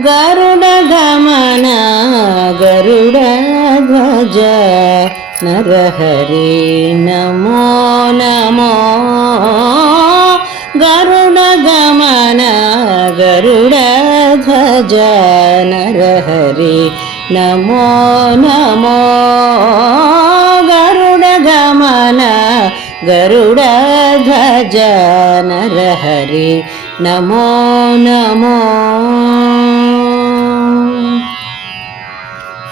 गरुडगमन गरुडध्वज नरहरि नमो नमो गरुडगमन गरुडध्वज नरहरि नमो नमो गरुडगमन गरुडध्वज नरहरि नमो नमो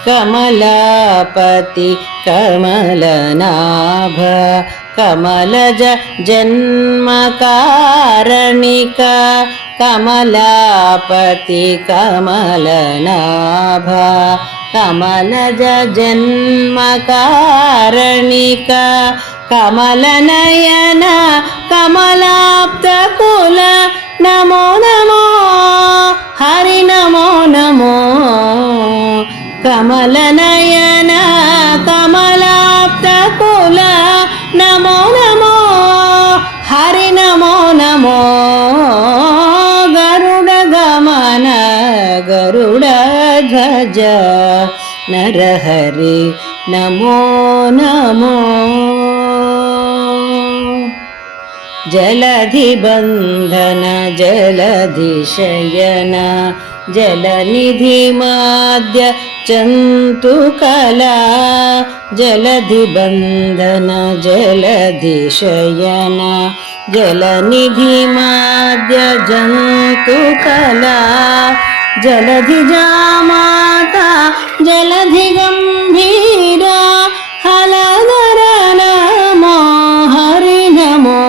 कमलापति कमलनाभ कमलज जन्मकारणिक कमलापति कमलनाभ कमलज जन्मकारणिक कमलनयन कमलाप्तकुल नमो नमो हरि नमो नमो कमलनयन कमलाप्तकुल नमो नमो हरि नमो नमो गरुडगमन गरुडध्वज नरहरि नमो नमो जलधिबन्धन जलधिशयन जलनिधिमाद्य चन्तुकला जलधिबन्धन जलधिशयन जलनिधिमाद्य जन्तुकला जलधिजामाता जलधिगम्भीरा हलधर नमो हरि नमो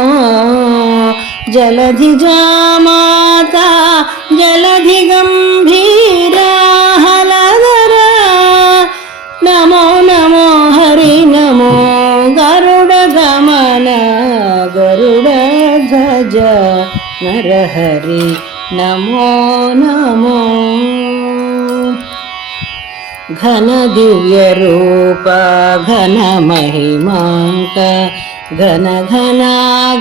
जलधिजामाता जलधिगम्भीरा हलधर नमो नमो हरि नमो गरुडगमन गरुडध्वज नरहरि नमो नमो घन दिव्य रूप घन महिमांक घन घना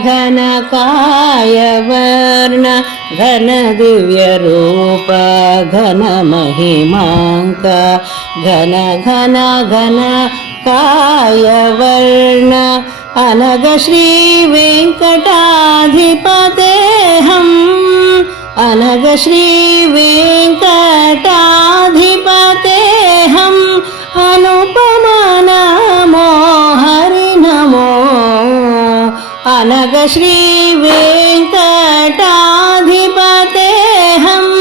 घन काय वर्ण घन दिव्य रूप घन महिमांक घन घन घन काय वर्ण अनग श्री वेंकटाधिपतेऽहम् अनग श्री वेंकटाधिपतेऽहम् अनुपम नमो हरि नमो अनग श्री वेंकटाधिपतेऽहम्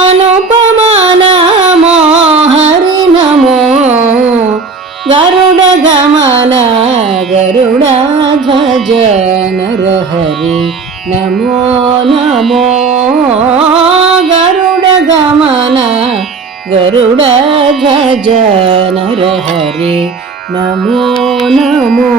अनुपम नमो हरि नमो गरुडगमन गरुडध्वज नरहरि नमो नमो गरुडगमन गरुडध्वज नरहरि नमो नमो।